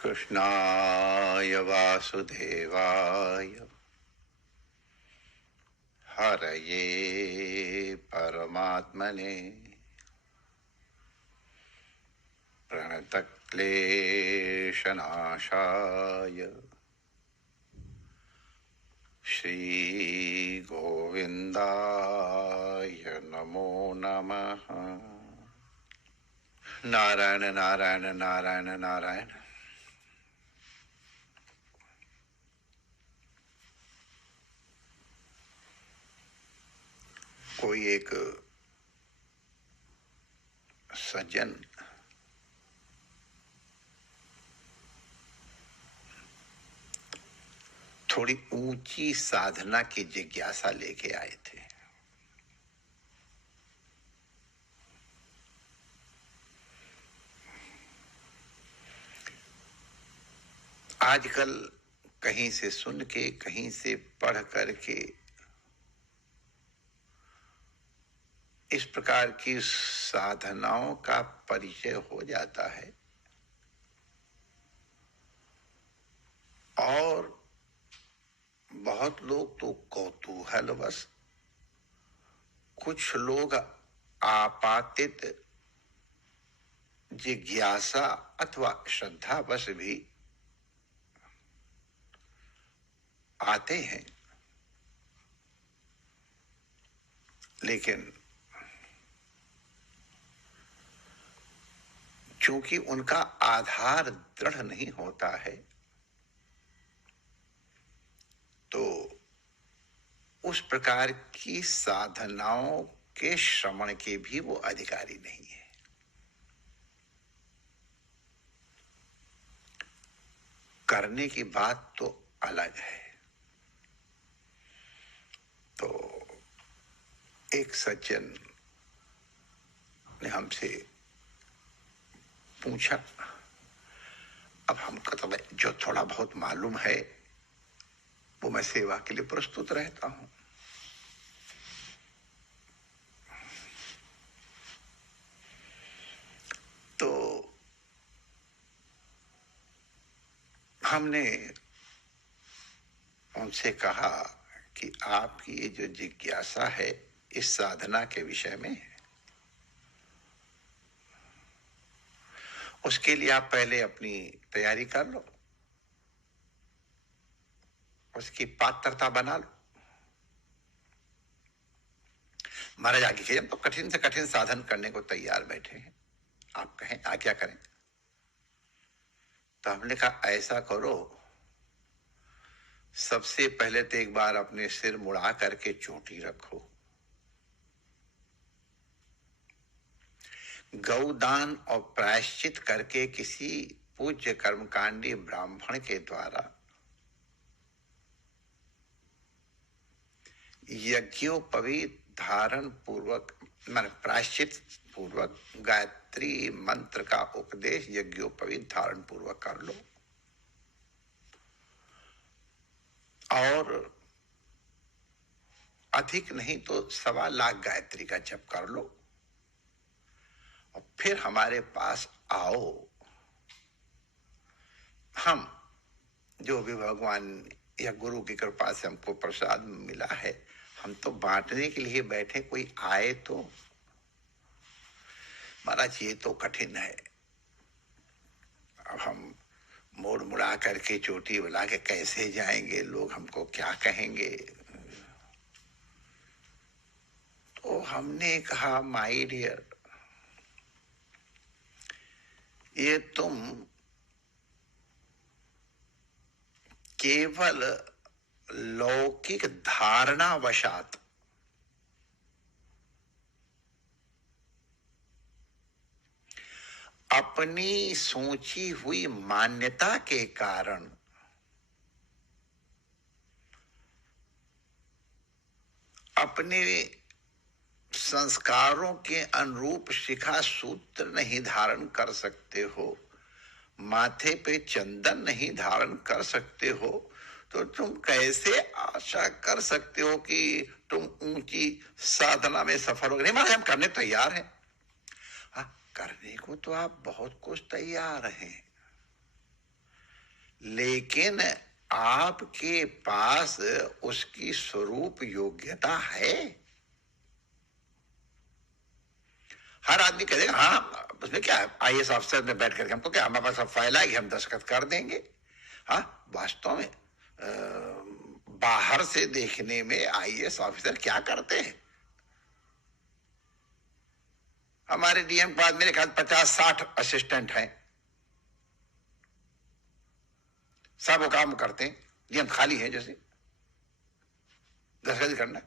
कृष्णाय वासुदेवाय हरये परमात्मने प्रणतक्लेशनाशाय श्रीगोविन्दाय नमो नमः। नारायण नारायण नारायण नारायण। कोई एक सज्जन थोड़ी ऊंची साधना की जिज्ञासा लेके आए थे। आजकल कहीं से सुन के कहीं से पढ़ करके इस प्रकार की साधनाओं का परिचय हो जाता है और बहुत लोग तो कौतूहलवश, कुछ लोग आपातित जिज्ञासा अथवा श्रद्धावश भी आते हैं, लेकिन चूंकि उनका आधार दृढ़ नहीं होता है तो उस प्रकार की साधनाओं के श्रवण के भी वो अधिकारी नहीं है। करने की बात तो अलग है। तो एक सज्जन ने हमसे पूछा, अब हमको तो जो थोड़ा बहुत मालूम है वो मैं सेवा के लिए प्रस्तुत रहता हूं। तो हमने उनसे कहा कि आपकी ये जो जिज्ञासा है इस साधना के विषय में है, उसके लिए आप पहले अपनी तैयारी कर लो, उसकी पात्रता बना लो। महाराज आगे कहिए, हम तो कठिन से कठिन साधन करने को तैयार बैठे हैं, आप कहें आज्ञा करें। तो हमने कहा ऐसा करो, सबसे पहले तो एक बार अपने सिर मुड़ा करके चोटी रखो, गौदान और प्रायश्चित करके किसी पूज्य कर्मकांडी ब्राह्मण के द्वारा यज्ञोपवीत धारण पूर्वक मान प्रायश्चित पूर्वक गायत्री मंत्र का उपदेश यज्ञोपवीत धारण पूर्वक कर लो और अधिक नहीं तो 1.25 लाख गायत्री का जप कर लो और फिर हमारे पास आओ। हम जो भी भगवान या गुरु की कृपा से हमको प्रसाद मिला है, हम तो बांटने के लिए बैठे, कोई आए तो। महाराज ये तो कठिन है, अब हम मोड़ मुड़ा करके चोटी बुला के कैसे जाएंगे, लोग हमको क्या कहेंगे। तो हमने कहा माय डियर, ये तुम केवल लौकिक धारणावशात अपनी सोची हुई मान्यता के कारण अपने संस्कारों के अनुरूप शिखा सूत्र नहीं धारण कर सकते हो, माथे पे चंदन नहीं धारण कर सकते हो, तो तुम कैसे आशा कर सकते हो कि तुम ऊंची साधना में सफल होगे। नहीं महाराज हम करने तैयार हैं। हाँ, करने को तो आप बहुत कुछ तैयार हैं, लेकिन आपके पास उसकी स्वरूप योग्यता है। हर आदमी कहेगा हाँ उसमें क्या है, आईएएस ऑफिसर में बैठ करके हमको क्या, हमारे पास सब फाइल आएगी, हम दस्तखत कर देंगे। हाँ, वास्तव में बाहर से देखने में आईएएस ऑफिसर क्या करते हैं? हमारे डीएम के बाद मेरे ख्याल 50-60 असिस्टेंट हैं, सब वो काम करते हैं। डीएम खाली है जैसे दस्तखत करना।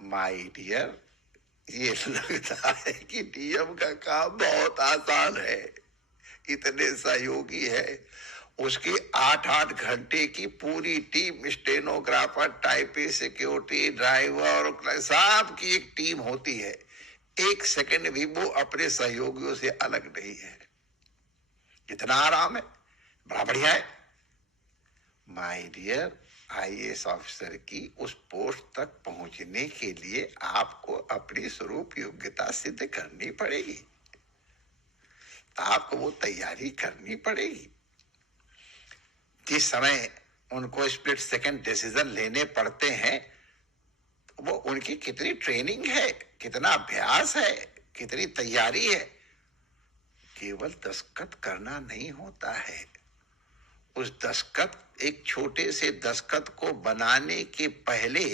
माय डियर, ये लगता है कि डीएम का काम बहुत आसान है, इतने सहयोगी है। उसकी 8-8 घंटे की पूरी team, stenographer, typist, security, driver, सब की एक टीम होती है। एक सेकंड भी वो अपने सहयोगियों से अलग नहीं है। कितना आराम है, बड़ा बढ़िया है। माय डियर, आईएएस ऑफिसर की उस पोस्ट तक पहुंचने के लिए आपको अपनी स्वरूप योग्यता सिद्ध करनी पड़ेगी, आपको वो तैयारी करनी पड़ेगी। जिस समय उनको स्प्लिट सेकंड डिसीजन लेने पड़ते हैं, वो उनकी कितनी ट्रेनिंग है, कितना अभ्यास है, कितनी तैयारी है। केवल दस्तखत करना नहीं होता है। उस दस्तखत, एक छोटे से दस्तखत को बनाने के पहले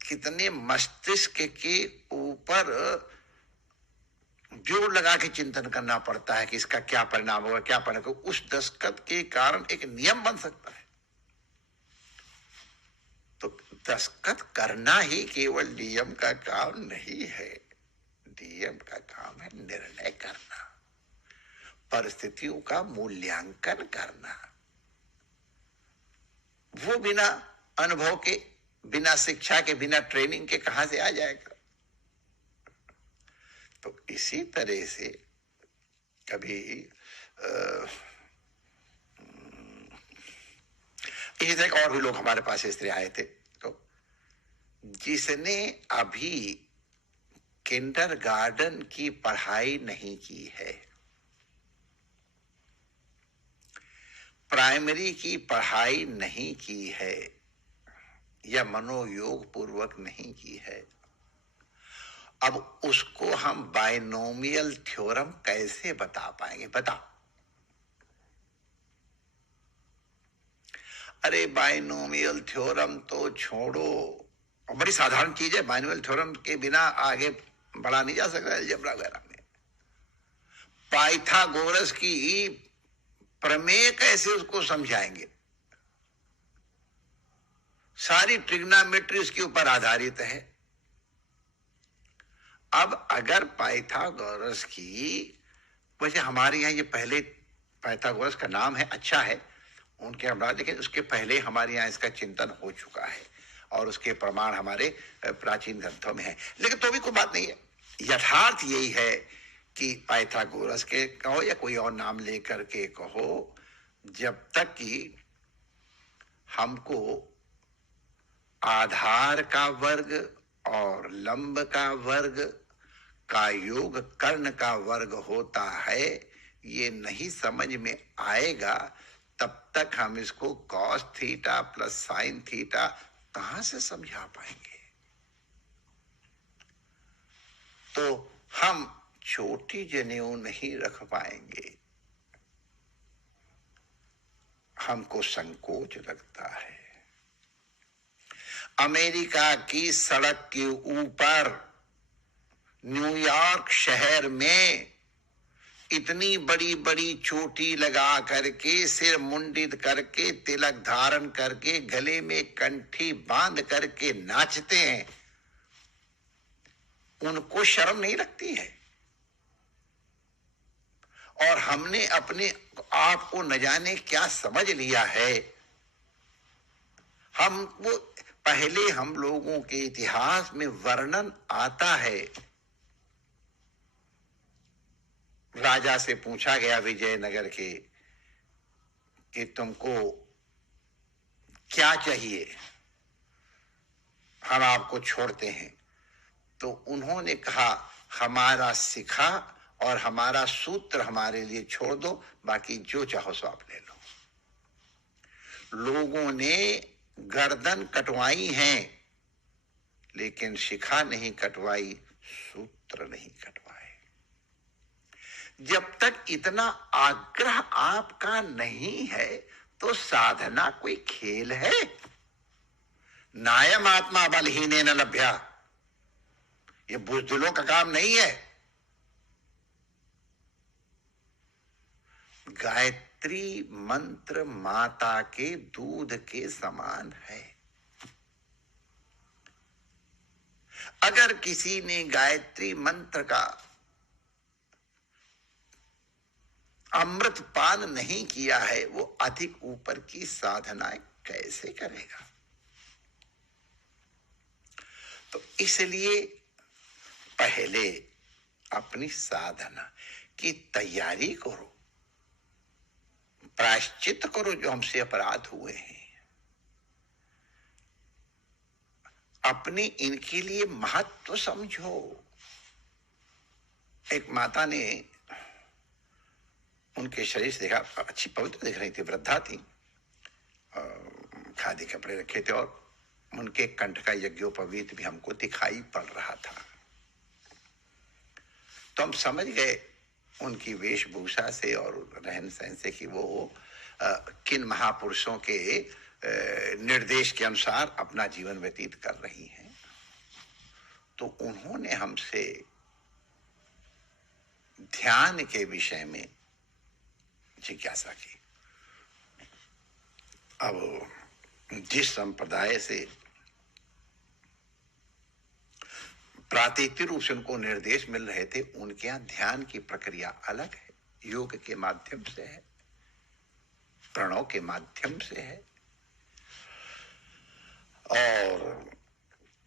कितने मस्तिष्क के ऊपर जोर लगा के चिंतन करना पड़ता है कि इसका क्या परिणाम होगा, क्या परिणाम होगा। उस दस्तखत के कारण एक नियम बन सकता है। तो दस्तखत करना ही केवल डीएम का काम नहीं है। डीएम का काम है निर्णय करना, परिस्थितियों का मूल्यांकन करना। वो बिना अनुभव के, बिना शिक्षा के, बिना ट्रेनिंग के कहां से आ जाएगा? तो इसी तरह से कभी इसी तरह और भी लोग हमारे पास इस तरह आए थे। तो जिसने अभी किंडरगार्टन की पढ़ाई नहीं की है, प्राइमरी की पढ़ाई नहीं की है, या मनोयोग पूर्वक नहीं की है, अब उसको हम बाइनोमियल थ्योरम कैसे बता पाएंगे? बताओ। अरे बाइनोमियल थ्योरम तो छोड़ो, बड़ी साधारण चीज है। बाइनोमियल थ्योरम के बिना आगे बढ़ा नहीं जा सकता अलजेब्रा वगैरह में। पाइथागोरस की प्रमेय कैसे उसको समझाएंगे? सारी ट्रिग्नोमेट्री इसके ऊपर आधारित है। अब अगर पाइथागोरस की, वैसे हमारे यहाँ ये पहले पाइथागोरस का नाम है, अच्छा है उनके हमरा, लेकिन उसके पहले हमारे यहाँ इसका चिंतन हो चुका है और उसके प्रमाण हमारे प्राचीन ग्रंथों में है। लेकिन तो भी कोई बात नहीं है। यथार्थ यही है कि पाइथागोरस के कहो या कोई और नाम लेकर के कहो, जब तक कि हमको आधार का वर्ग और लंब का वर्ग का योग कर्ण का वर्ग होता है, ये नहीं समझ में आएगा, तब तक हम इसको cos theta plus sine theta कहां से समझा पाएंगे? तो हम छोटी जनेऊ नहीं रख पाएंगे। हमको संकोच लगता है। अमेरिका की सड़क के ऊपर न्यूयॉर्क शहर में इतनी बड़ी बड़ी चोटी लगा करके, सिर मुंडित करके, तिलक धारण करके, गले में कंठी बांध करके नाचते हैं, उनको शर्म नहीं लगती है? और हमने अपने आप को न जाने क्या समझ लिया है। हम वो पहले हम लोगों के इतिहास में वर्णन आता है, राजा से पूछा गया विजयनगर के कि तुमको क्या चाहिए, हम आपको छोड़ते हैं। तो उन्होंने कहा हमारा सिखा और हमारा सूत्र हमारे लिए छोड़ दो, बाकी जो चाहो सो आप ले लो। लोगों ने गर्दन कटवाई हैं, लेकिन शिखा नहीं कटवाई, सूत्र नहीं कटवाए। जब तक इतना आग्रह आपका नहीं है तो साधना कोई खेल है? नायम आत्मा बलहीने न लभ्या, ये बुजदिलों का काम नहीं है। गायत्री मंत्र माता के दूध के समान है। अगर किसी ने गायत्री मंत्र का अमृत पान नहीं किया है, वो अधिक ऊपर की साधनाएं कैसे करेगा? तो इसलिए पहले अपनी साधना की तैयारी करो, प्रायश्चित करो जो हमसे अपराध हुए हैं, अपने इनके लिए महत्व समझो। एक माता ने उनके शरीर से देखा, अच्छी पवित्र दिख रही थी, वृद्धा थी, खादी कपड़े रखे थे और उनके कंठ का यज्ञोपवीत भी हमको दिखाई पड़ रहा था। तो हम समझ गए उनकी वेशभूषा से और रहन सहन से कि वो किन महापुरुषों के निर्देश के अनुसार अपना जीवन व्यतीत कर रही हैं। तो उन्होंने हमसे ध्यान के विषय में जिज्ञासा की। अब जिस संप्रदाय से प्रातिनिधिक रूप से उनको निर्देश मिल रहे थे, उनके यहाँ ध्यान की प्रक्रिया अलग है, योग के माध्यम से है, प्रणव के माध्यम से है। और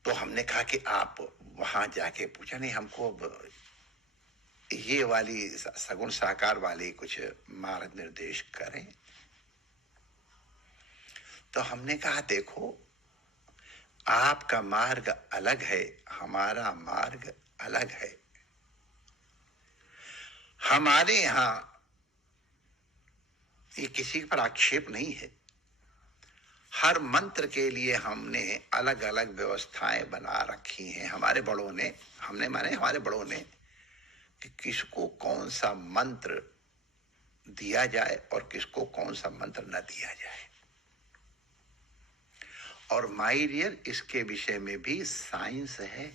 तो हमने कहा कि आप वहां जाके पूछा, नहीं हमको ये वाली सगुण साकार वाली कुछ मार्ग निर्देश करें। तो हमने कहा देखो, आपका मार्ग अलग है, हमारा मार्ग अलग है। हमारे यहां ये किसी पर आक्षेप नहीं है, हर मंत्र के लिए हमने अलग अलग व्यवस्थाएं बना रखी हैं हमारे बड़ों ने, हमने माने हमारे बड़ों ने, कि किसको कौन सा मंत्र दिया जाए और किसको कौन सा मंत्र न दिया जाए। और माय डियर, इसके विषय में भी साइंस है।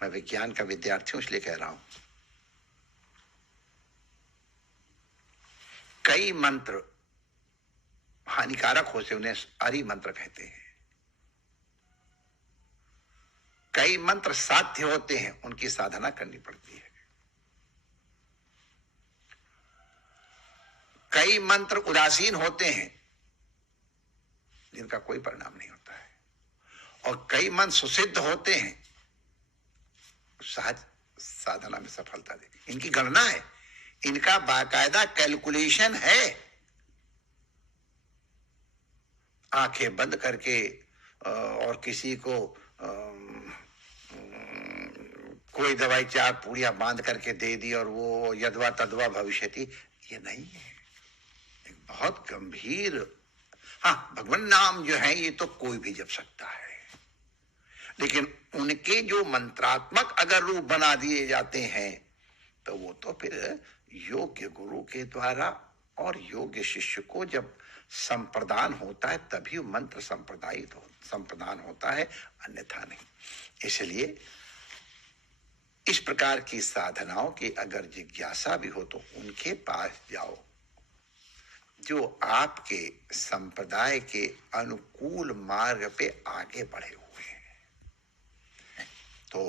मैं विज्ञान का विद्यार्थी हूं इसलिए कह रहा हूं। कई मंत्र हानिकारक होते उन्हें अरि मंत्र कहते हैं। कई मंत्र साध्य होते हैं, उनकी साधना करनी पड़ती है। कई मंत्र उदासीन होते हैं, जिनका कोई परिणाम नहीं होता है। और कई मंत्र सुसिद्ध होते हैं, सहज साधना में सफलता दे। इनकी गणना है, इनका बाकायदा कैलकुलेशन है। आंखें बंद करके और किसी को कोई दवाई 4 पूड़ियां बांध करके दे दी और वो यदवा तदवा भविष्यति, ये नहीं है। एक बहुत गंभीर, हाँ, भगवान नाम जो है ये तो कोई भी जप सकता है, लेकिन उनके जो मंत्रात्मक अगर रूप बना दिए जाते हैं तो वो तो फिर योग्य गुरु के द्वारा और योग्य शिष्य को जब संप्रदान होता है तभी मंत्र संप्रदान होता है, अन्यथा नहीं। इसलिए इस प्रकार की साधनाओं की अगर जिज्ञासा भी हो तो उनके पास जाओ जो आपके संप्रदाय के अनुकूल मार्ग पे आगे बढ़े हुए हैं। तो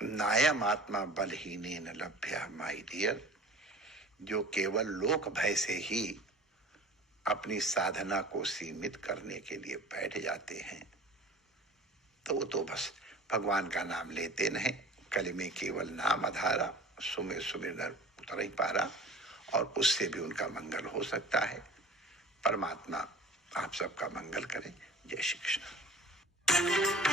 नायम आत्मा बलहीनेन लभ्यः माय डियर, जो केवल लोक भय से ही अपनी साधना को सीमित करने के लिए बैठ जाते हैं, तो वो तो बस भगवान का नाम लेते नहीं, कलिमे केवल नाम आधारा, सुमिर सुमिर नर उतर ही पारा, और उससे भी उनका मंगल हो सकता है। परमात्मा आप सबका मंगल करें। जय श्री कृष्ण।